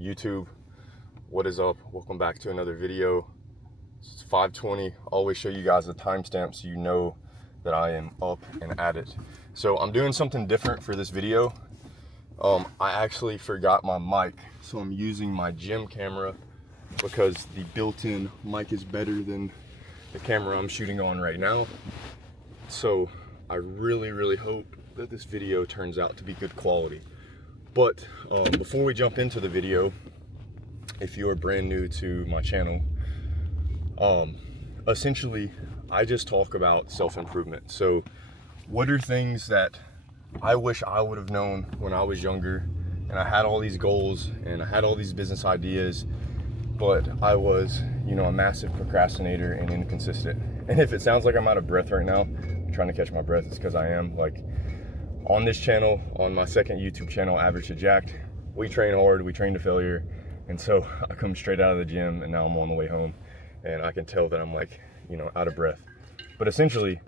YouTube, what is up? Welcome back to another video. It's 5:20. Always show you guys the timestamp so you know that I am up and at it. So I'm doing something different for this video. I actually forgot my mic, so I'm using my gym camera because the built-in mic is better than the camera I'm shooting on right now. So I really hope that this video turns out to be good quality. But before we jump into the video, if you're brand new to my channel, essentially I just talk about self-improvement. So what are things that I wish I would have known when I was younger and I had all these goals and I had all these business ideas, but I was, a massive procrastinator and inconsistent. And if it sounds like I'm out of breath right now, I'm trying to catch my breath, it's because I am. Like, on this channel, on my second YouTube channel, Average to Jacked, we train hard, we train to failure. And so I come straight out of the gym and now I'm on the way home and I can tell that I'm like, out of breath. But essentially,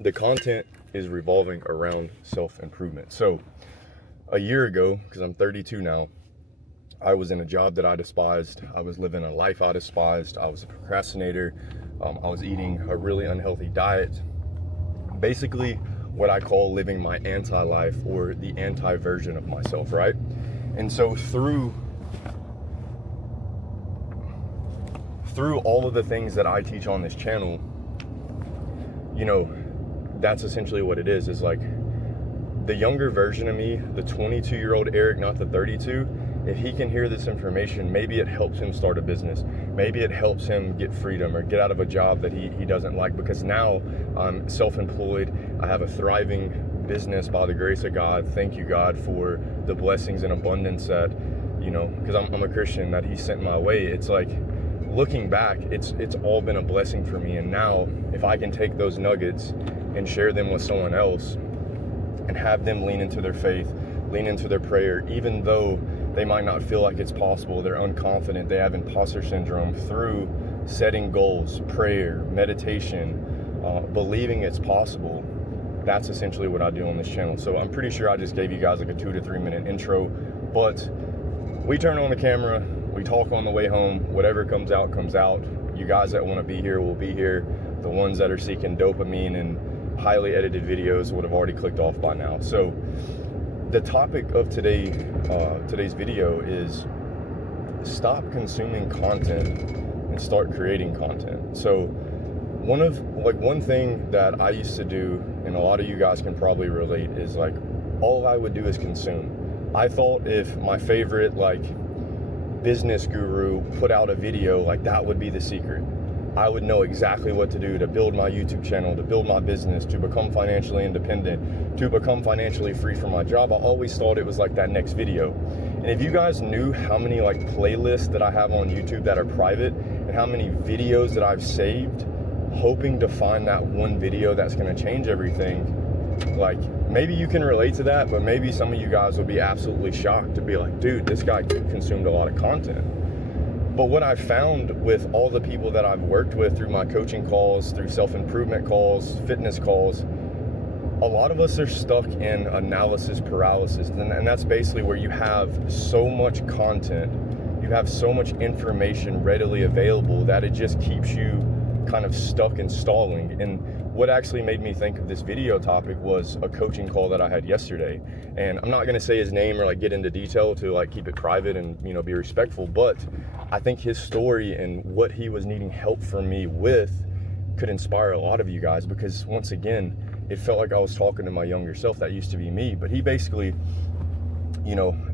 the content is revolving around self-improvement. So a year ago, because I'm 32 now, I was in a job that I despised. I was living a life I despised. I was a procrastinator. I was eating a really unhealthy diet. Basically, what I call living my anti-life, or the anti-version of myself, right? And so through all of the things that I teach on this channel, that's essentially what it is like the younger version of me, the 22-year-old Eric, not the 32, if he can hear this information, maybe it helps him start a business. Maybe it helps him get freedom or get out of a job that he doesn't like, because now I'm self-employed. I have a thriving business by the grace of God. Thank you, God, for the blessings and abundance that, because I'm a Christian, that he sent my way. It's like, looking back, it's all been a blessing for me. And now if I can take those nuggets and share them with someone else and have them lean into their faith, lean into their prayer, even though they might not feel like it's possible, they're unconfident, they have imposter syndrome, through setting goals, prayer, meditation, believing it's possible, that's essentially what I do on this channel. So I'm pretty sure I just gave you guys like a 2 to 3 minute intro, but we turn on the camera, we talk on the way home, whatever comes out, comes out. You guys that want to be here will be here. The ones that are seeking dopamine and highly edited videos would have already clicked off by now. So the topic of today's video is stop consuming content and start creating content. So one thing that I used to do, and a lot of you guys can probably relate, is like all I would do is consume. I thought if my favorite business guru put out a video, that would be the secret. I would know exactly what to do to build my YouTube channel, to build my business, to become financially independent, to become financially free from my job. I always thought it was like that next video. And if you guys knew how many playlists that I have on YouTube that are private, and how many videos that I've saved hoping to find that one video that's going to change everything, maybe you can relate to that, but maybe some of you guys will be absolutely shocked to be like, dude, this guy consumed a lot of content. But what I found with all the people that I've worked with through my coaching calls, through self-improvement calls, fitness calls, a lot of us are stuck in analysis paralysis. And that's basically where you have so much content, you have so much information readily available that it just keeps you kind of stuck and stalling. And what actually made me think of this video topic was a coaching call that I had yesterday. And I'm not gonna say his name or get into detail to keep it private and be respectful, but I think his story and what he was needing help from me with could inspire a lot of you guys, because once again, it felt like I was talking to my younger self. That used to be me. But he basically,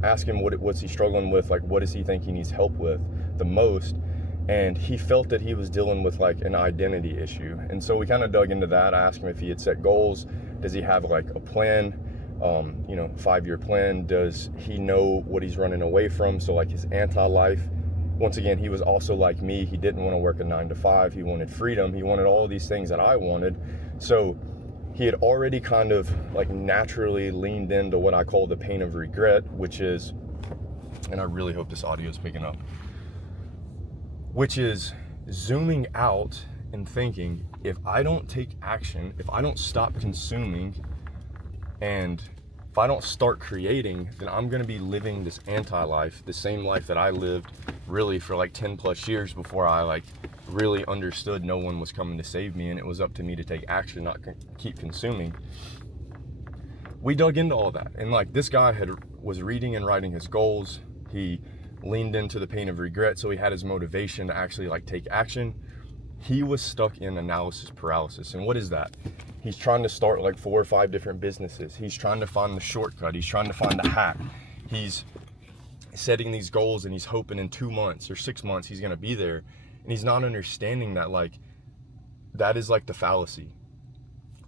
asked him what's he struggling with, what does he think he needs help with the most. And he felt that he was dealing with an identity issue. And so we kind of dug into that. I asked him if he had set goals. Does he have a plan, 5-year plan? Does he know what he's running away from? So his anti-life. Once again, he was also like me. He didn't want to work a 9 to 5. He wanted freedom. He wanted all of these things that I wanted. So he had already kind of naturally leaned into what I call the pain of regret, which is, and I really hope this audio is picking up, which is zooming out and thinking, if I don't take action, if I don't stop consuming and if I don't start creating, then I'm going to be living this anti-life, the same life that I lived really for like 10 plus years before I like really understood no one was coming to save me and it was up to me to take action, not keep consuming. We dug into all that, and like this guy was reading and writing his goals. He leaned into the pain of regret, so he had his motivation to actually like take action. He was stuck in analysis paralysis. And what is that? He's trying to start like 4 or 5 different businesses. He's trying to find the shortcut. He's trying to find the hack. He's setting these goals and he's hoping in 2 months or 6 months he's going to be there. And he's not understanding that like that is like the fallacy.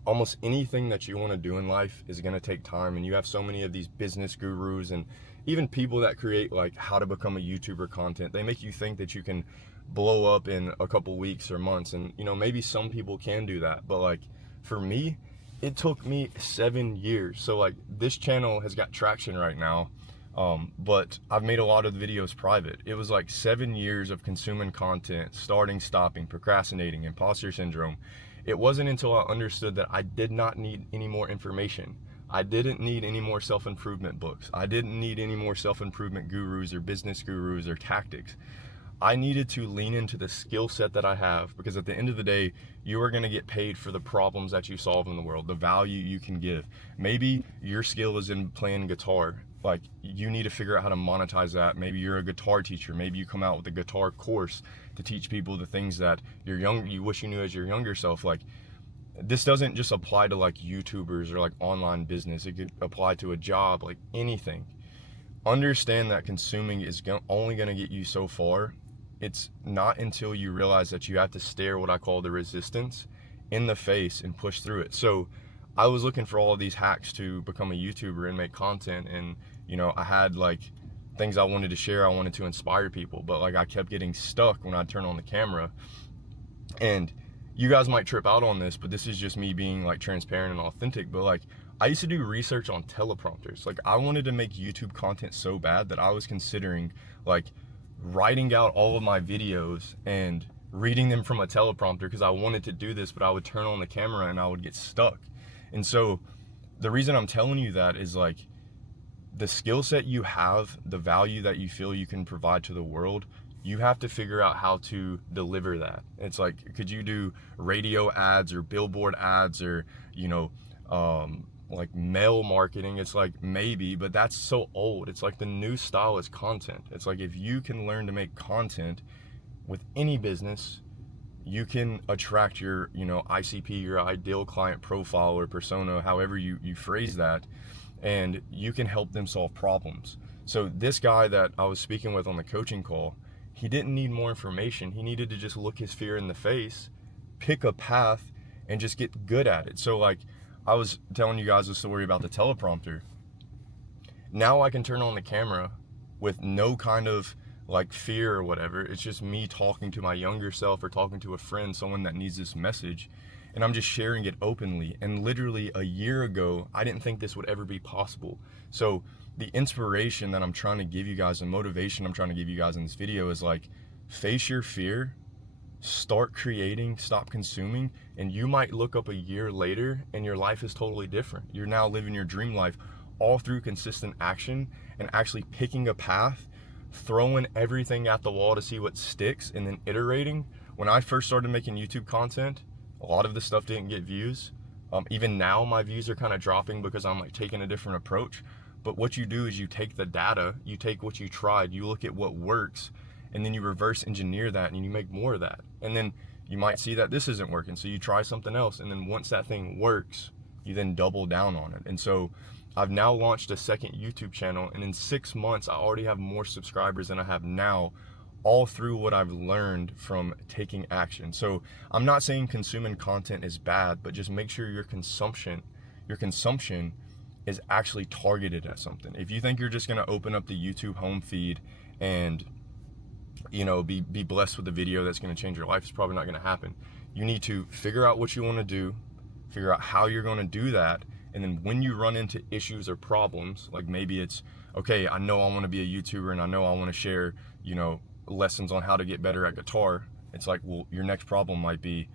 Almost anything that you want to do in life is going to take time, and you have so many of these business gurus and even people that create like how to become a YouTuber content. They make you think that you can blow up in a couple weeks or months, and you know, maybe some people can do that, but like for me, it took me 7 years. So like this channel has got traction right now, but I've made a lot of the videos private. It was like 7 years of consuming content, starting, stopping, procrastinating, imposter syndrome. It wasn't until I understood that I did not need any more information. I didn't need any more self-improvement books. I didn't need any more self-improvement gurus or business gurus or tactics. I needed to lean into the skill set that I have, because at the end of the day, you are going to get paid for the problems that you solve in the world, the value you can give. Maybe your skill is in playing guitar. Like, you need to figure out how to monetize that. Maybe you're a guitar teacher. Maybe you come out with a guitar course to teach people the things that you wish you knew as your younger self. Like, this doesn't just apply to like YouTubers or like online business. It could apply to a job, like anything. Understand that consuming is only going to get you so far. It's not until you realize that you have to stare what I call the resistance in the face and push through it. So I was looking for all of these hacks to become a YouTuber and make content, and you know, I had like things I wanted to share. I wanted to inspire people, but like I kept getting stuck when I turn on the camera. And you guys might trip out on this, but this is just me being like transparent and authentic. But like, I used to do research on teleprompters. Like, I wanted to make YouTube content so bad that I was considering like writing out all of my videos and reading them from a teleprompter, because I wanted to do this, but I would turn on the camera and I would get stuck. And so the reason I'm telling you that is like, the skill set you have, the value that you feel you can provide to the world, you have to figure out how to deliver that. It's like, could you do radio ads or billboard ads or, you know, like mail marketing? It's like, maybe, but that's so old. It's like the new style is content. It's like, if you can learn to make content with any business, you can attract your, you know, ICP, your ideal client profile or persona, however you phrase that, and you can help them solve problems. So this guy that I was speaking with on the coaching call, he didn't need more information. He needed to just look his fear in the face, pick a path, and just get good at it. So like, I was telling you guys a story about the teleprompter. Now I can turn on the camera with no kind of like fear or whatever. It's just me talking to my younger self or talking to a friend, someone that needs this message, and I'm just sharing it openly. And literally a year ago, I didn't think this would ever be possible. So the inspiration that I'm trying to give you guys, the motivation I'm trying to give you guys in this video is like, face your fear, start creating, stop consuming, and you might look up a year later and your life is totally different. You're now living your dream life all through consistent action and actually picking a path, throwing everything at the wall to see what sticks, and then iterating. When I first started making YouTube content, a lot of this stuff didn't get views. Even now my views are kind of dropping because I'm like taking a different approach. But what you do is you take the data, you take what you tried, you look at what works, and then you reverse engineer that and you make more of that. And then you might see that this isn't working, so you try something else. And then once that thing works, you then double down on it. And so I've now launched a second YouTube channel, and in 6 months, I already have more subscribers than I have now, all through what I've learned from taking action. So I'm not saying consuming content is bad, but just make sure your consumption is actually targeted at something. If you think you're just gonna open up the YouTube home feed and, you know, be blessed with a video that's gonna change your life, it's probably not gonna happen. You need to figure out what you wanna do, figure out how you're gonna do that, and then when you run into issues or problems, like maybe it's, okay, I know I wanna be a YouTuber and I know I wanna share, you know, lessons on how to get better at guitar. It's like, well, your next problem might be,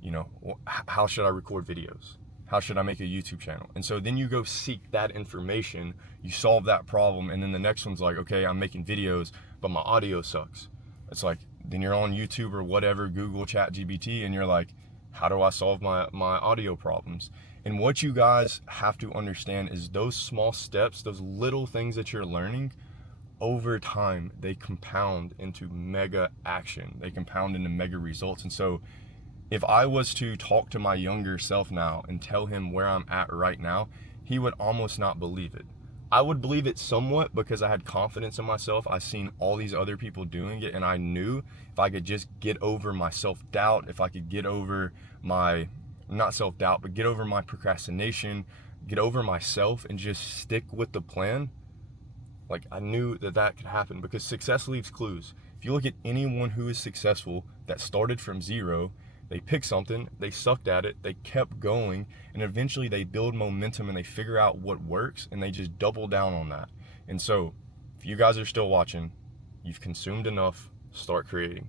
you know, how should I record videos? How should I make a YouTube channel? And so then you go seek that information, you solve that problem, and then the next one's like, okay, I'm making videos, but my audio sucks. It's like, then you're on YouTube or whatever, Google, ChatGPT, and you're like, how do I solve my audio problems? And what you guys have to understand is those small steps, those little things that you're learning, over time, they compound into mega action. They compound into mega results. And so if I was to talk to my younger self now and tell him where I'm at right now, he would almost not believe it. I would believe it somewhat because I had confidence in myself. I seen all these other people doing it, and I knew if I could just get over my self-doubt, if I could get over my, not self-doubt, but get over my procrastination, get over myself and just stick with the plan, like I knew that that could happen, because success leaves clues. If you look at anyone who is successful that started from zero, they picked something, they sucked at it, they kept going, and eventually they build momentum and they figure out what works and they just double down on that. And so if you guys are still watching, you've consumed enough, start creating.